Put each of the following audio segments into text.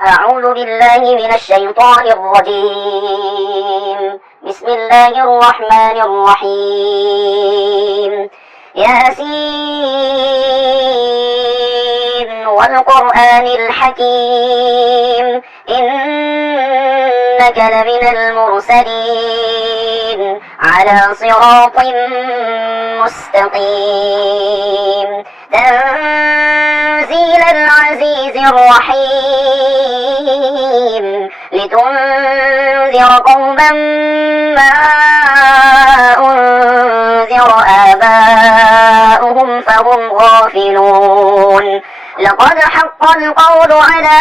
أعوذ بالله من الشيطان الرجيم. بسم الله الرحمن الرحيم. ياسين والقرآن الحكيم إنك لمن المرسلين على صراط مستقيم تنزيل العزيز الرحيم لتنذر قوما ما أنذر آباؤهم فهم غافلون لقد حق القول على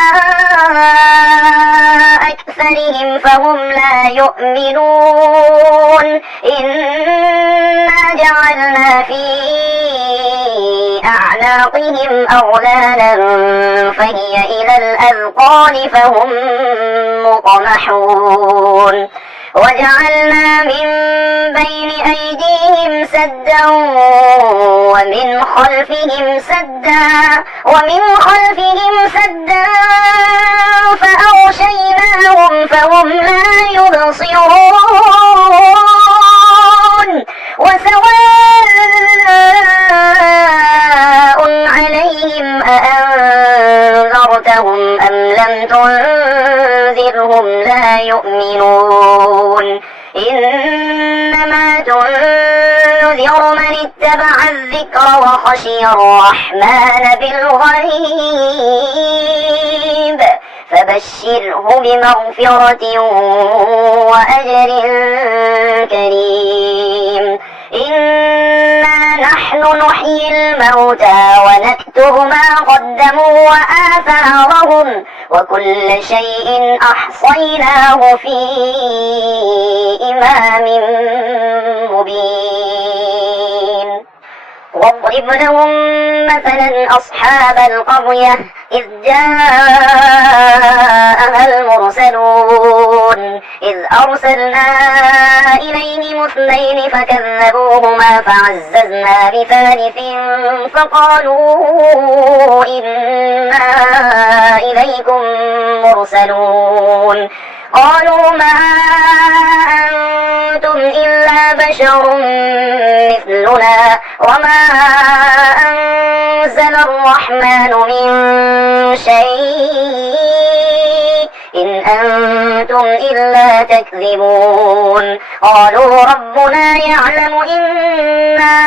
أكثرهم فهم لا يؤمنون إنا جعلنا في أعناقهم أغلالا فهي إلى الأذقان فهم مقمحون وجعلنا من بين أيديهم سدا ومن خلفهم سدا فأغشيناهم فهم لا يبصرون وسواء عليهم أأنذرتهم أم لم تنذرهم لا يؤمنون إنما تنذر من اتبع الذكر وخشي الرحمن بالغيب فبشره بمغفرة وأجر كريم إنا نحن نحيي الموتى ونكتب ما قدموا وآثارهم وكل شيء أحصيناه في إمام مبين واضرب لهم مثلا أصحاب القرية إذ جاءها المرسلون إذ أرسلنا إليهم اثنين فكذبوهما فعززنا بثالث فقالوا إنا إليكم مرسلون قالوا ما أنتم إلا بشر مثلنا وما أنزل الرحمن من شيء إن أنتم إلا تكذبون قالوا ربنا يعلم إنا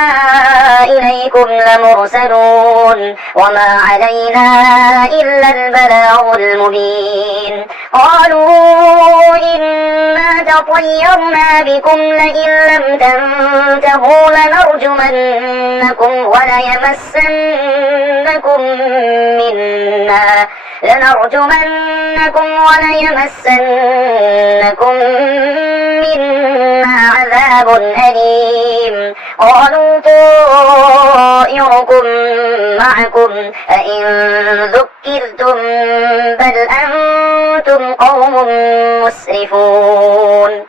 إليكم لمرسلون وما علينا إلا البلاغ المبين قالوا إنا تطيرنا بكم لئن لم تنتهوا لنرجمنكم وليمسنكم منا عذاب أليم قالوا طائركم معكم أئن ذكرتم بل أنتم قوم مسرفون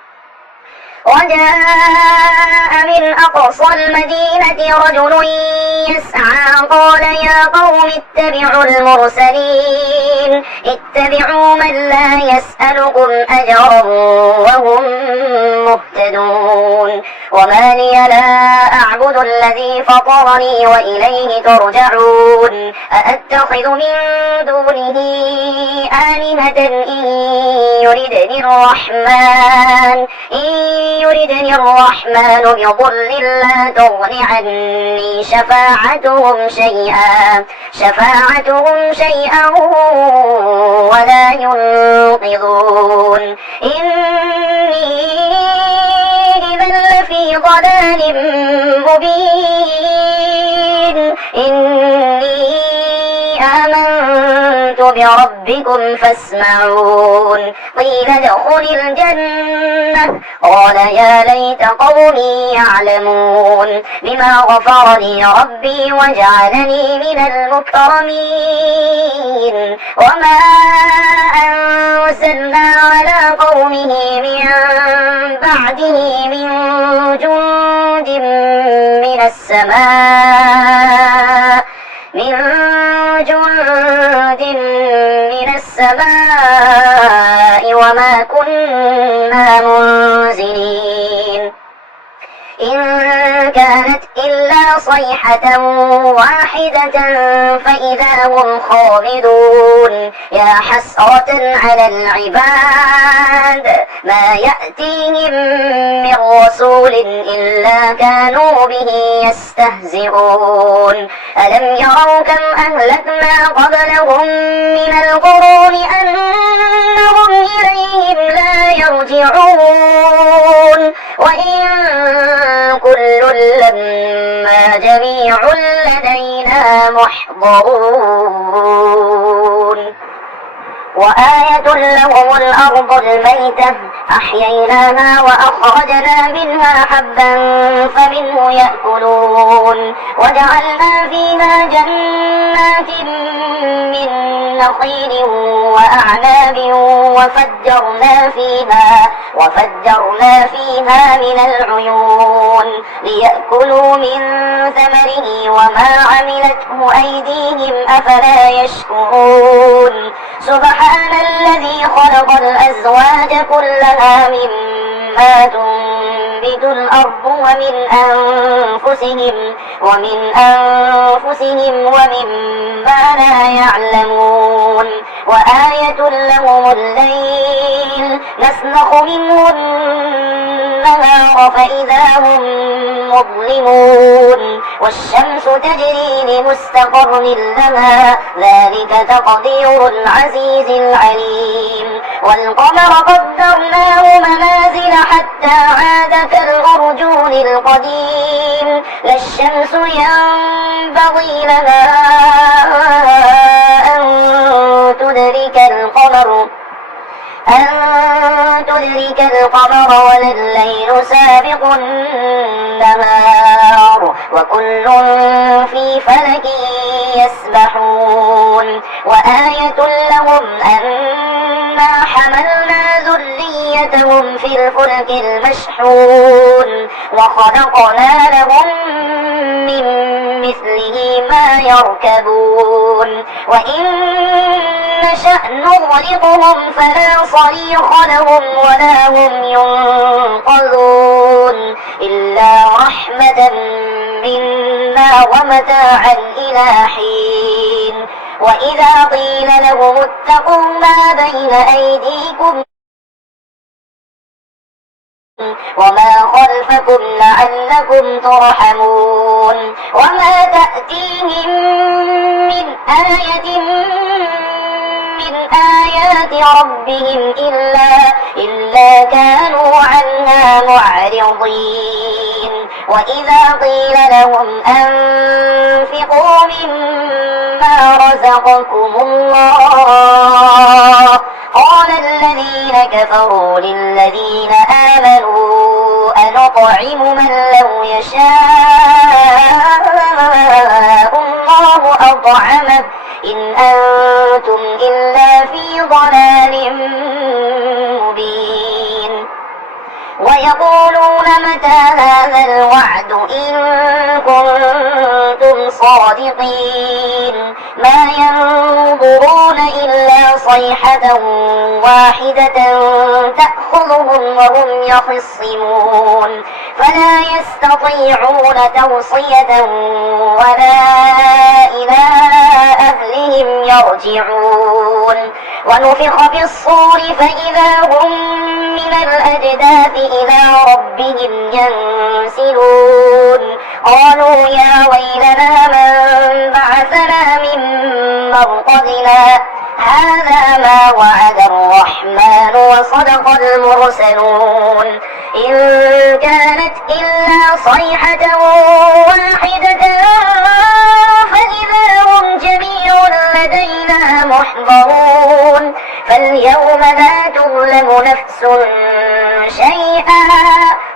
وجاء من أقصى المدينة رجل يسعى قال يا قوم اتبعوا المرسلين اتبعوا من لا يسألكم أجرا وهم مهتدون وما لي لا أعبد الذي فطرني وإليه ترجعون أأتخذ من دونه آلهة إن يردني الرحمن بضر لا تغن عني شفاعتهم شيئا ولا ينقذون إني إذا لفي ضلال مبين إني آمنت بربكم فاسمعون قيل ادخل الجنة قال يا ليت قومي يعلمون بما غفر لي ربي وجعلني من المكرمين وما أنزلنا على قومه من بعده من جند من السماء السماء وما كنا منزلين إن كانت إلا صيحة واحدة فإذا هم خامدون يا حسرة على العباد ما يأتيهم من رسول إلا كانوا به يستهزئون ألم يروا كم أهلكنا قبلهم من القرون أنهم إليهم لا يرجعون وإن كل لما جميع لدينا محضرون وآية لهم الأرض الميتة أحييناها وأخرجنا منها حبا فمنه يأكلون وجعلنا فيها جنات من نخيل وأعناب وفجرنا فيها من العيون ليأكلوا من ثمره وما عملته أيديهم أفلا يشكرون سبحان الذي خلق الأزواج كلها مما تنبت الأرض ومن أنفسهم ومما لا يعلمون وآية لهم الليل نسلخ منه النهار فإذا هم مظلمون والشمس تجري لمستقر لها ذلك تقدير العزيز العليم والقمر قدرناه منازل حتى عاد كالأرجون القديم لا الشمس ينبغي لها أن تدرك القمر ولا الليل سابق النهار وكل في فلك يسبحون وآية لهم أنا حملنا ذريتهم في الفلك المشحون وخلقنا لهم من مثله ما يركبون وإن نشأ نغرقهم فلا صريخ لهم ولا هم ينقذون إلا رحمة منا ومتاعا إلى حين وإذا قيل لهم اتقوا ما بين أيديكم وما خلفكم لعلكم ترحمون وما تأتيهم من آية من آيات ربهم إلا كانوا عنها معرضين وإذا قيل لهم أنفقوا مما رزقكم الله قال الذين كفروا للذين آمنوا أنطعم من لو يشاء الله أطعمه إن أنتم إلا في ضلال مبين ويقولون متى هذا الوعد إن كنتم صادقين ما ينظرون إلا صيحة واحدة تأخذهم وهم يخصمون فلا يستطيعون توصية ولا إلى أهلهم يرجعون ونفخ في الصور فإذا هم من الأجداث إلى ربهم ينسلون قالوا يا ويلنا من بعثنا من مرقدنا هذا ما وعد الرحمن وصدق المرسلون إن كانت إلا صيحة واحدة فإذا هم جميع لدينا محضرون فاليوم لا تظلم نفس شيئا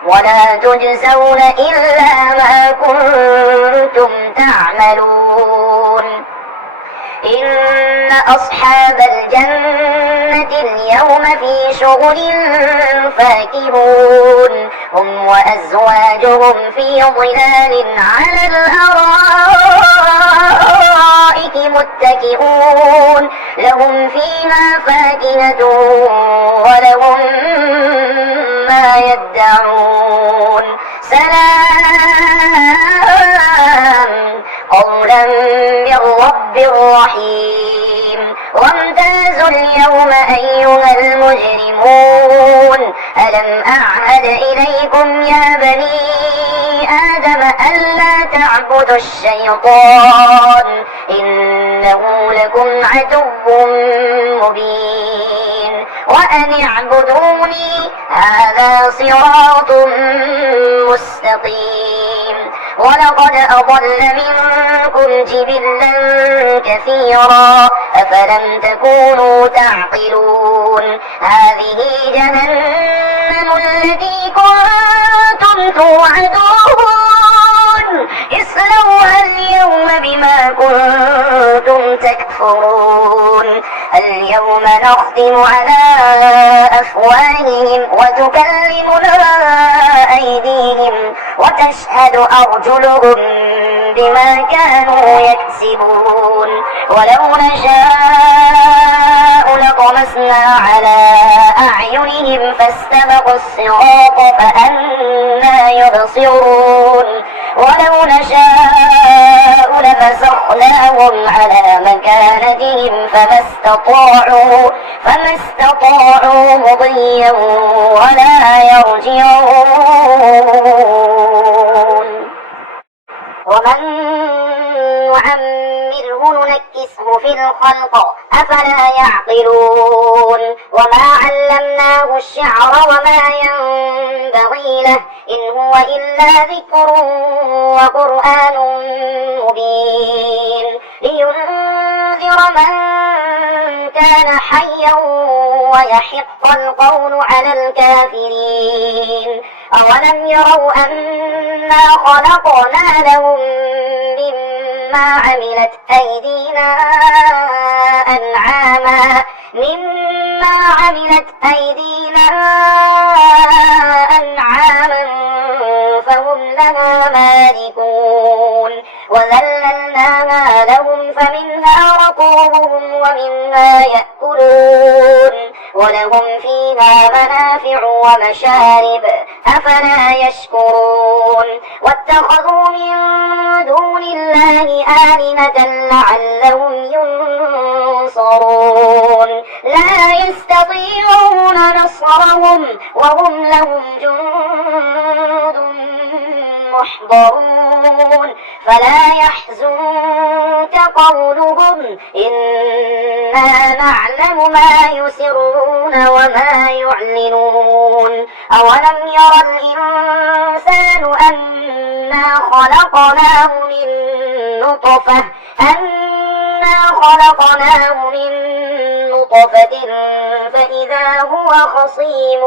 ولا تجزون إلا ما كنتم تعملون إن أصحاب الجنة اليوم في شغل فاكهون هم وأزواجهم في ظلال على الأرائك متكئون لهم فيها فاكهة ولهم ما يدعون سلام قولا من رب رحيم وامتازوا اليوم أيها المجرمون ألم أعهد إليكم يا بني آدم ألا تعبدوا الشيطان إنه لكم عدو مبين وأن اعبدوني هذا صراط مستقيم ولقد أضل منكم جبلا كثيرا أفلم تكونوا تعقلون هذه جهنم التي كنتم توعدون اصلوها اليوم بما كنتم تكفرون اليوم نختم على أفواههم وتكلمنا أيديهم وتشهد أرجلهم بما كانوا يكسبون ولو نشاء لطمسنا على أعينهم فاستبقوا الصراط فأنى يبصرون ولو نشاء لمسخناهم على مكانتهم فما استطاعوا مضيا ولا يرجعون ومن نعمره ننكسه في الخلق أفلا يعقلون وما علمناه الشعر وما ينبغي له إن هو إلا ذكر وقرآن مبين لينذر من كان حيا ويحق القول على الكافرين أولم يروا أنا خلقنا لهم مما عملت أيدينا أنعاما فهم لها مالكون وذللناها لهم فمنها ركوبهم ومنها يأكلون ولهم فيها منافع ومشارب أفلا يشكرون واتخذوا من دون الله آلهة لعلهم ينصرون لا يستطيعون نصرهم وهم لهم جند محضرون فلا يحزنك قولهم إنا نعلم ما يسرون وما يعلنون أولم ير الإنسان أنا خلقناه من نطفة فإذا هو خصيم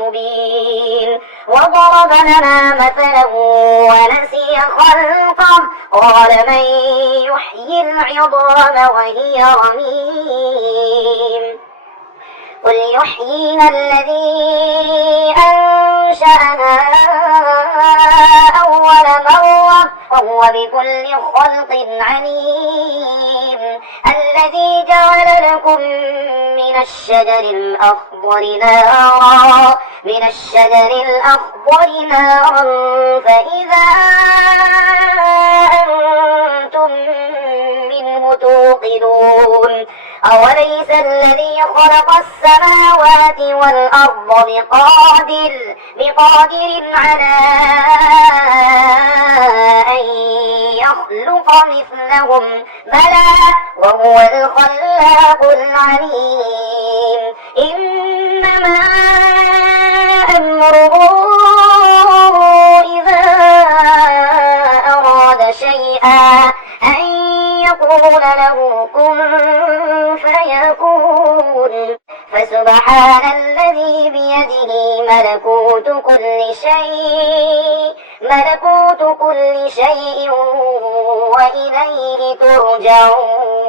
مبين وضرب لنا مثلا ونسي خلقه قال من يحيي العظام وهي رميم قل يحييها الذي أنشأها أول مرة وهو بكل خلق عليم الذي جعل لكم من الشجر الأخضر نارا فإذا أنتم منه توقدون أوليس الذي خلق السماوات والأرض بقادر على أن يخلق مثلهم بلى وهو الخلاق العليم إنما أمره إذا أراد شيئا أن يقول له كن فيكون فسبحان الذي بيده ملكوت كل شيء وإليه ترجعون